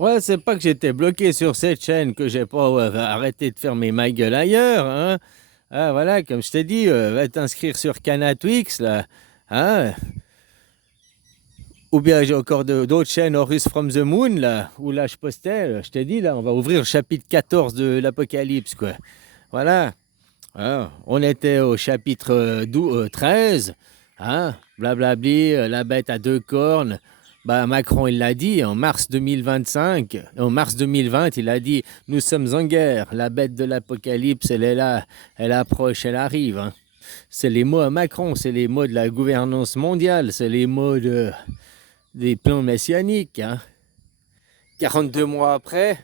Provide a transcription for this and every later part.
Ouais, c'est pas que j'étais bloqué sur cette chaîne que j'ai pas arrêté de fermer ma gueule ailleurs, hein. Ah, voilà, comme je t'ai dit, va t'inscrire sur Canatwix, là, hein. Ou bien j'ai encore d'autres chaînes, Horus from the Moon, là, où là je postais, je t'ai dit, là, on va ouvrir le chapitre 14 de l'Apocalypse, quoi. Voilà. Ah, on était au chapitre 13, hein, blablabli, la bête à deux cornes. Bah, Macron, il l'a dit en mars 2025, en mars 2020, il a dit, nous sommes en guerre, la bête de l'apocalypse, elle est là, elle approche, elle arrive, hein. C'est les mots à Macron, c'est les mots de la gouvernance mondiale, c'est les mots des plans messianiques, hein. 42 mois après,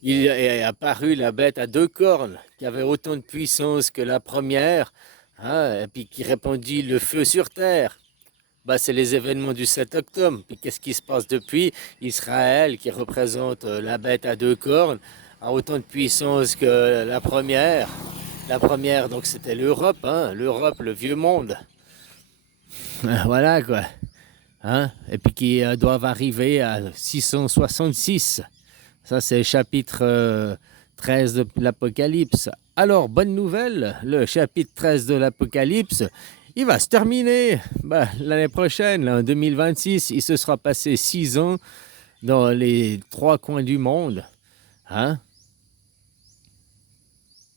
il est apparu la bête à deux cornes, qui avait autant de puissance que la première, hein, et puis qui répandit le feu sur terre. Bah, c'est les événements du 7 octobre. Puis qu'est-ce qui se passe depuis? Israël, qui représente la bête à deux cornes, a autant de puissance que la première. La première, donc c'était l'Europe, hein, l'Europe, le vieux monde. Voilà quoi. Hein? Et puis qui doivent arriver à 666. Ça, c'est le chapitre 13 de l'Apocalypse. Alors, bonne nouvelle, le chapitre 13 de l'Apocalypse, il va se terminer bah, l'année prochaine, là, en 2026. Il se sera passé 6 ans dans les trois coins du monde. Hein?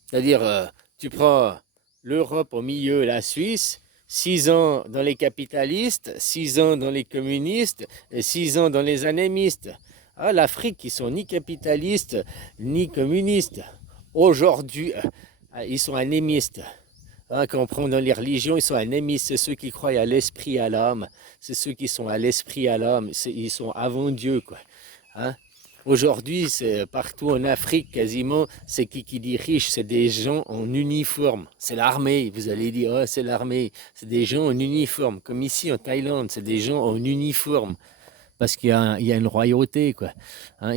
C'est-à-dire, tu prends l'Europe au milieu, la Suisse, 6 ans dans les capitalistes, 6 ans dans les communistes et 6 ans dans les anémistes. Ah, l'Afrique, ils sont ni capitalistes ni communistes. Aujourd'hui, ils sont anémistes. Hein, quand on prend dans les religions, ils sont anémistes. C'est ceux qui croient à l'esprit, à l'âme. C'est ceux qui sont à l'esprit, à l'âme. Ils sont avant Dieu, quoi. Hein? Aujourd'hui, c'est partout en Afrique quasiment, c'est qui dirige, c'est des gens en uniforme. C'est l'armée, vous allez dire, oh, c'est l'armée. C'est des gens en uniforme, comme ici en Thaïlande, c'est des gens en uniforme. Parce qu'il y a une royauté, quoi. Hein,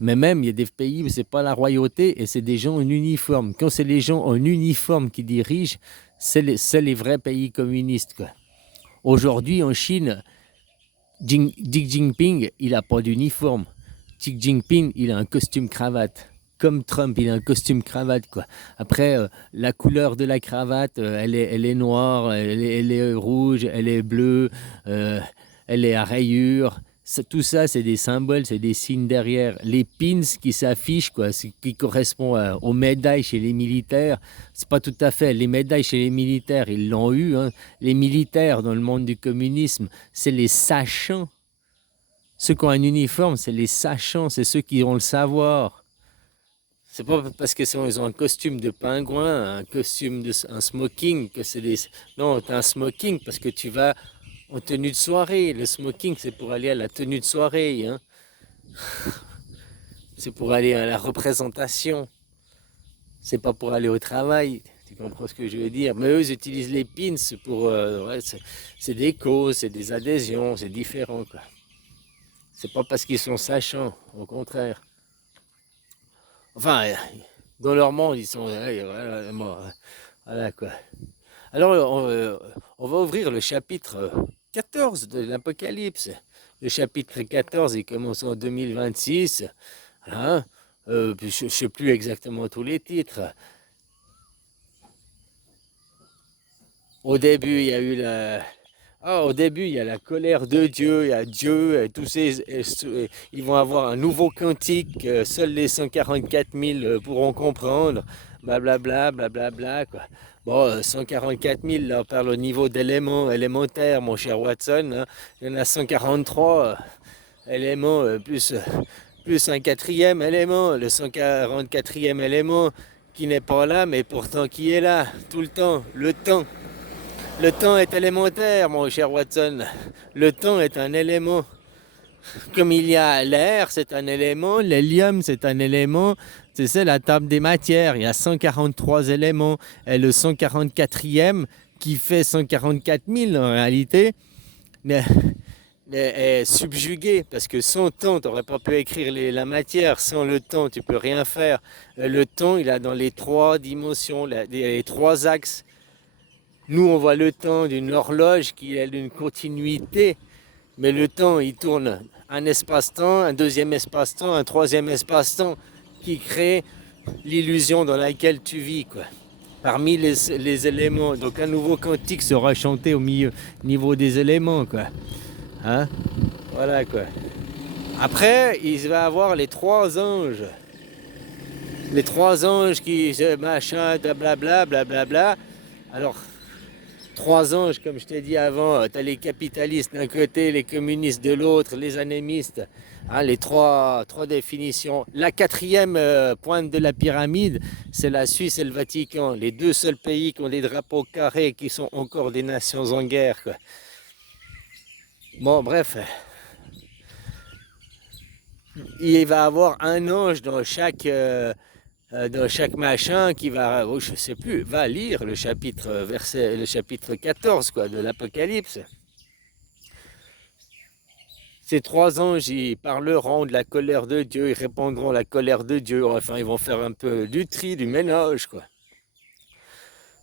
mais même, il y a des pays où c'est pas la royauté et c'est des gens en uniforme. Quand c'est les gens en uniforme qui dirigent, c'est les vrais pays communistes, quoi. Aujourd'hui, en Chine, Xi Jinping, il n'a pas d'uniforme. Xi Jinping, il a un costume cravate. Comme Trump, il a un costume cravate, quoi. Après, la couleur de la cravate, elle est noire, elle est rouge, elle est bleue, euh, elle est à rayures. Tout ça, c'est des symboles, c'est des signes derrière. Les pins qui s'affichent, quoi, qui correspondent aux médailles chez les militaires, c'est pas tout à fait. Les médailles chez les militaires, ils l'ont eu, hein. Les militaires dans le monde du communisme, c'est les sachants. Ceux qui ont un uniforme, c'est les sachants, c'est ceux qui ont le savoir. C'est pas parce qu'ils ont un costume de pingouin, un smoking, que c'est des... Non, t'as un smoking parce que tu vas en tenue de soirée. Le smoking, c'est pour aller à la tenue de soirée, hein. C'est pour aller à la représentation. C'est pas pour aller au travail. Tu comprends ce que je veux dire? Mais eux, ils utilisent les pins pour... ouais, c'est des causes, c'est des adhésions, c'est différent, quoi. C'est pas parce qu'ils sont sachants, au contraire. Enfin, dans leur monde, ils sont... voilà, voilà, quoi. Alors, on va ouvrir le chapitre 14 de l'Apocalypse. Le chapitre 14, il commence en 2026. Hein? Je ne sais plus exactement tous les titres. Au début, il y a eu au début, il y a la colère de Dieu, il y a Dieu, et tous ils vont avoir un nouveau cantique, seuls les 144 000 pourront comprendre, blablabla, blablabla, quoi. Bon, 144 000, là, on parle au niveau d'éléments élémentaires, mon cher Watson, hein. Il y en a 143 éléments, plus un quatrième élément, le 144e élément qui n'est pas là, mais pourtant qui est là, tout le temps, le temps. Le temps est élémentaire, mon cher Watson. Le temps est un élément. Comme il y a l'air, c'est un élément. L'hélium, c'est un élément. C'est la table des matières. Il y a 143 éléments. Et le 144e, qui fait 144 000 en réalité, est subjugué. Parce que sans temps, tu n'aurais pas pu écrire la matière. Sans le temps, tu ne peux rien faire. Le temps, il a dans les trois dimensions, les trois axes. Nous, on voit le temps d'une horloge qui est d'une continuité, mais le temps, il tourne un espace-temps, un deuxième espace-temps, un troisième espace-temps qui crée l'illusion dans laquelle tu vis, quoi. Parmi les éléments. Donc un nouveau cantique sera chanté au milieu, niveau des éléments, quoi. Hein? Voilà, quoi. Après, il va avoir les trois anges. Les trois anges qui machin, blablabla, blablabla. Alors, trois anges, comme je t'ai dit avant, tu as les capitalistes d'un côté, les communistes de l'autre, les anémistes, hein, les trois définitions. La quatrième pointe de la pyramide, c'est la Suisse et le Vatican, les deux seuls pays qui ont des drapeaux carrés, qui sont encore des nations en guerre, quoi. Bon, bref, il va y avoir un ange dans chaque machin qui va, oh, je sais plus, va lire le chapitre, le chapitre 14 quoi, de l'Apocalypse. Ces trois anges, ils parleront de la colère de Dieu, ils répondront à la colère de Dieu, enfin ils vont faire un peu du tri, du ménage, quoi.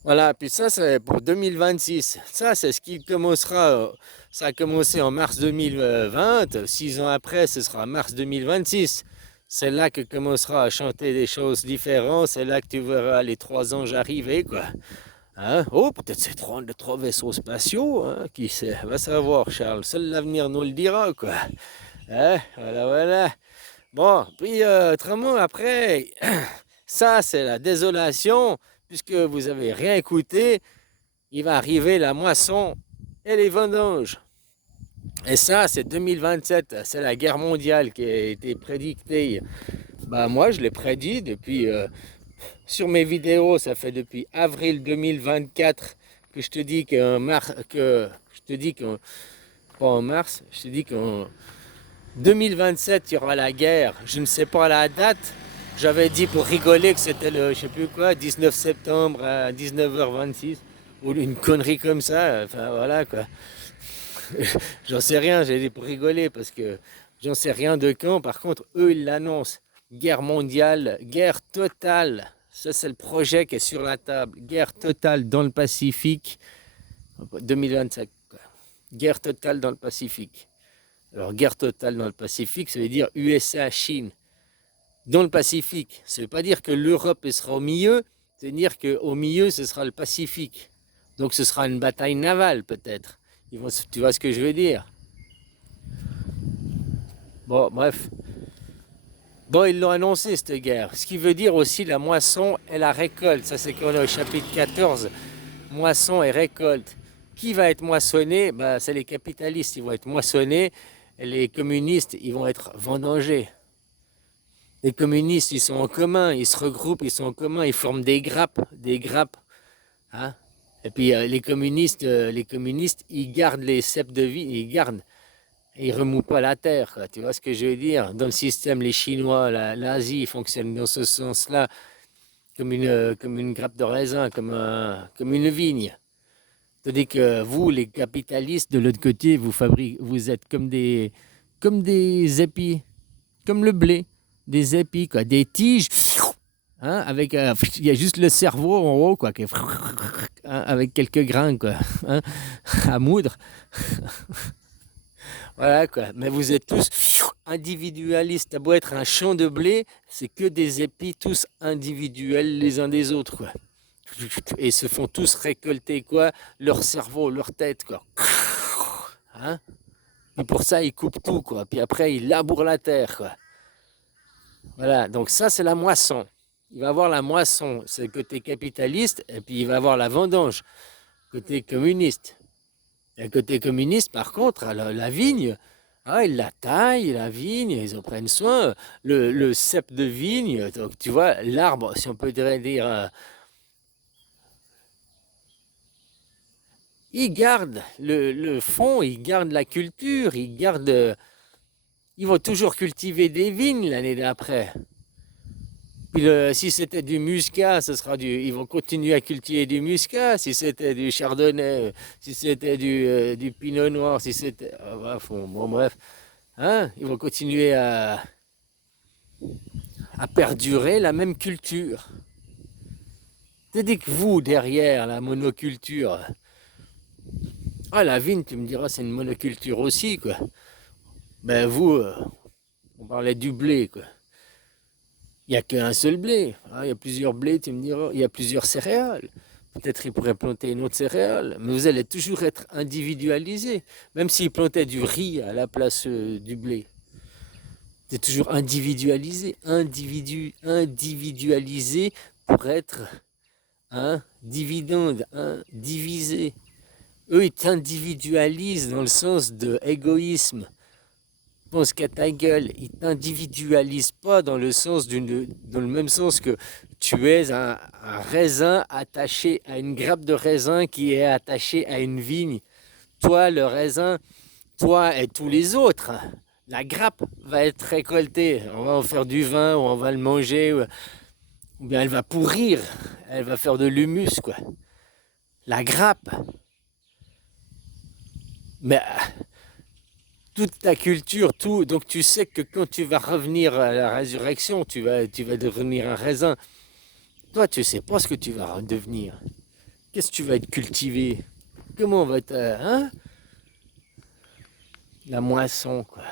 Voilà, puis ça c'est pour 2026. Ça c'est ce qui commencera, ça a commencé en mars 2020, 6 ans après ce sera mars 2026. C'est là que commencera à chanter des choses différentes, c'est là que tu verras les trois anges arriver, quoi. Hein? Oh, peut-être c'est trois vaisseaux spatiaux, hein? Qui sait, va savoir, Charles, seul l'avenir nous le dira, quoi. Hein? Voilà, voilà. Bon, puis autrement, après, ça c'est la désolation, puisque vous avez rien écouté, il va arriver la moisson et les vendanges. Et ça, c'est 2027, c'est la guerre mondiale qui a été prédictée. Bah, moi, je l'ai prédit depuis, sur mes vidéos, ça fait depuis avril 2024 que je te dis pas en mars, je te dis qu'en 2027, il y aura la guerre. Je ne sais pas la date. J'avais dit pour rigoler que c'était le, je sais plus quoi, 19 septembre à 19h26, ou une connerie comme ça, enfin voilà quoi. J'en sais rien, j'ai dit pour rigoler parce que j'en sais rien de quand. Par contre, eux, ils l'annoncent. Guerre mondiale, guerre totale. Ça, c'est le projet qui est sur la table. Guerre totale dans le Pacifique, 2027. Quoi. Guerre totale dans le Pacifique. Alors, guerre totale dans le Pacifique, ça veut dire USA-Chine. Dans le Pacifique. Ça ne veut pas dire que l'Europe sera au milieu, ça veut dire qu'au milieu, ce sera le Pacifique. Donc, ce sera une bataille navale, peut-être. Tu vois ce que je veux dire? Bon, bref. Bon, ils l'ont annoncé, cette guerre. Ce qui veut dire aussi la moisson et la récolte. Ça, c'est quand on est au chapitre 14. Moisson et récolte. Qui va être moissonné? Ben, c'est les capitalistes, ils vont être moissonnés. Et les communistes, ils vont être vendangés. Les communistes, ils sont en commun, ils se regroupent, ils sont en commun, ils forment des grappes. Hein? Et puis les communistes, ils gardent les ceps de vie, ils gardent. Et ils ne remuent pas la terre, quoi. Tu vois ce que je veux dire? Dans le système, les Chinois, l'Asie fonctionne dans ce sens-là, comme une grappe de raisin, comme une vigne. Tandis que vous, les capitalistes, de l'autre côté, vous êtes comme des épis, comme le blé, des épis, quoi, des tiges, hein, avec, il y a juste le cerveau en haut, quoi, hein, avec quelques grains, quoi, hein, à moudre. Voilà quoi, mais vous êtes tous individualistes. T'as beau être un champ de blé, c'est que des épis tous individuels les uns des autres quoi. Et ils se font tous récolter quoi, leur cerveau, leur tête quoi. Hein? Et pour ça ils coupent tout quoi. Puis après ils labourent la terre quoi. Voilà, donc ça c'est la moisson. Il va avoir la moisson, c'est le côté capitaliste, et puis il va avoir la vendange, côté communiste. Et côté communiste, par contre, la vigne, ah, ils la taillent, la vigne, ils en prennent soin. Le cep de vigne, donc tu vois, l'arbre, si on peut dire, ils gardent le fond, ils gardent la culture, ils vont toujours cultiver des vignes l'année d'après. Puis si c'était du muscat, ils vont continuer à cultiver du muscat. Si c'était du chardonnay, si c'était du pinot noir, si c'était, bon, bref, hein, ils vont continuer à perdurer la même culture. C'est-à-dire que vous, derrière la monoculture, ah la vigne, tu me diras, c'est une monoculture aussi, quoi. Ben vous, on parlait du blé, quoi. Il n'y a qu'un seul blé. Ah, il y a plusieurs blés, tu me diras. Il y a plusieurs céréales. Peut-être ils pourraient planter une autre céréale, mais vous allez toujours être individualisé. Même s'ils plantaient du riz à la place du blé, c'est toujours individualisé. Individualisé pour être un dividende, un divisé. Eux, ils t'individualisent dans le sens de égoïsme. Pense qu'à ta gueule, ils t'individualisent pas dans le même sens que tu es un raisin attaché à une grappe de raisin qui est attachée à une vigne. Toi, le raisin, toi et tous les autres, la grappe va être récoltée. On va en faire du vin, ou on va le manger, ou bien elle va pourrir, elle va faire de l'humus, quoi. La grappe. Mais toute ta culture, tout. Donc tu sais que quand tu vas revenir à la résurrection, tu vas devenir un raisin. Toi, tu sais pas ce que tu vas devenir. Qu'est-ce que tu vas être cultivé? Comment on va être, hein? La moisson, quoi.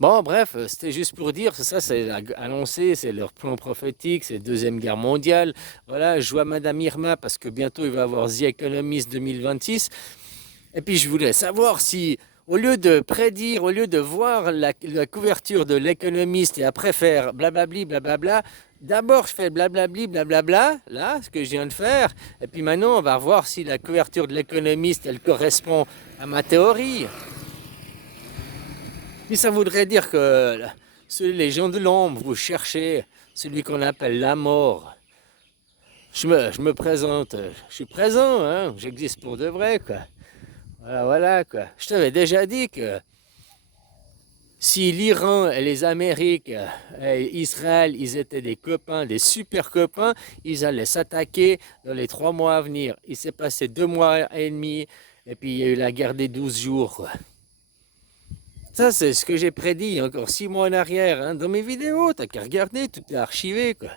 Bon, bref, c'était juste pour dire, ça c'est annoncé, c'est leur plan prophétique, c'est la Deuxième Guerre mondiale. Voilà, je vois Madame Irma parce que bientôt il va y avoir The Economist 2026. Et puis je voulais savoir si, au lieu de prédire, au lieu de voir la couverture de l'économiste et après faire blablabli, blablabla, d'abord je fais blablabli, blablabla, là, ce que je viens de faire, et puis maintenant on va voir si la couverture de l'économiste, elle correspond à ma théorie. Puis ça voudrait dire que les gens de l'ombre, vous cherchez celui qu'on appelle la mort. Je me présente, je suis présent, hein, j'existe pour de vrai, quoi. Voilà, voilà, quoi. Je t'avais déjà dit que si l'Iran et les Amériques et Israël, ils étaient des copains, des super copains, ils allaient s'attaquer dans les 3 mois à venir. Il s'est passé 2 mois et demi, et puis il y a eu la guerre des 12 jours, quoi. Ça, c'est ce que j'ai prédit il y a encore 6 mois en arrière, hein, dans mes vidéos. T'as qu'à regarder, tout est archivé, quoi.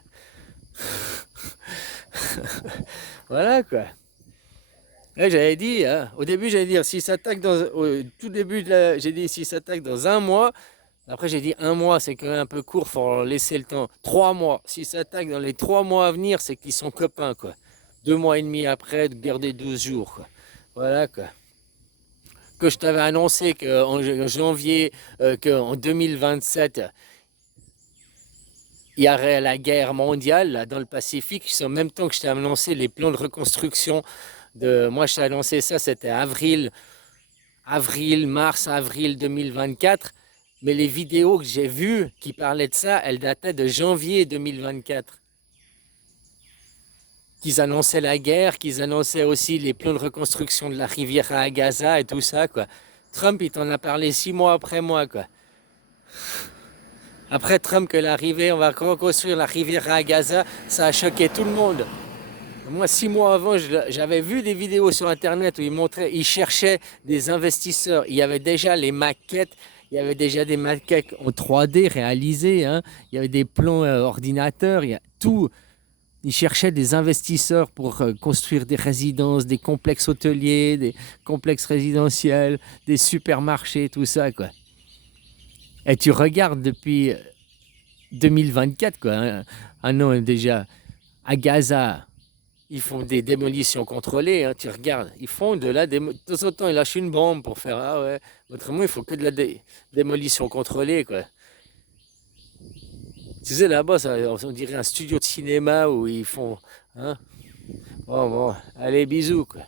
Voilà, quoi. Là, j'avais dit, hein, au début, j'allais dire, s'il s'attaque au tout début, j'ai dit, s'il s'attaque dans un mois. Après, j'ai dit 1 mois, c'est quand même un peu court, faut leur laisser le temps. 3 mois. S'ils s'attaquent dans les 3 mois à venir, c'est qu'ils sont copains, quoi. 2 mois et demi après, de garder 12 jours, quoi. Voilà, quoi. Que je t'avais annoncé qu'en janvier, qu'en 2027, il y aurait la guerre mondiale là, dans le Pacifique. C'est en même temps que je t'ai annoncé les plans de reconstruction. Moi, je t'ai annoncé ça, c'était mars, avril 2024. Mais les vidéos que j'ai vues qui parlaient de ça, elles dataient de janvier 2024. Qu'ils annonçaient la guerre, qu'ils annonçaient aussi les plans de reconstruction de la rivière à Gaza et tout ça, quoi. Trump, il t'en a parlé 6 mois après moi, quoi. Après Trump, que l'arrivée, on va reconstruire la rivière à Gaza, ça a choqué tout le monde. Moi, 6 mois avant, j'avais vu des vidéos sur Internet où ils cherchaient des investisseurs. Il y avait déjà les maquettes, il y avait déjà des maquettes en 3D réalisées, hein. Il y avait des plans ordinateurs, il y a tout. Ils cherchaient des investisseurs pour construire des résidences, des complexes hôteliers, des complexes résidentiels, des supermarchés, tout ça, quoi. Et tu regardes depuis 2024, quoi, hein, un an déjà, à Gaza, ils font des démolitions contrôlées, hein, tu regardes, ils font de la démolition. De temps en temps, ils lâchent une bombe pour faire, ah ouais, autrement, il faut que de la démolition contrôlée, quoi. Tu sais, là-bas, on dirait un studio de cinéma où ils font, hein. Bon, bon, allez, bisous, quoi.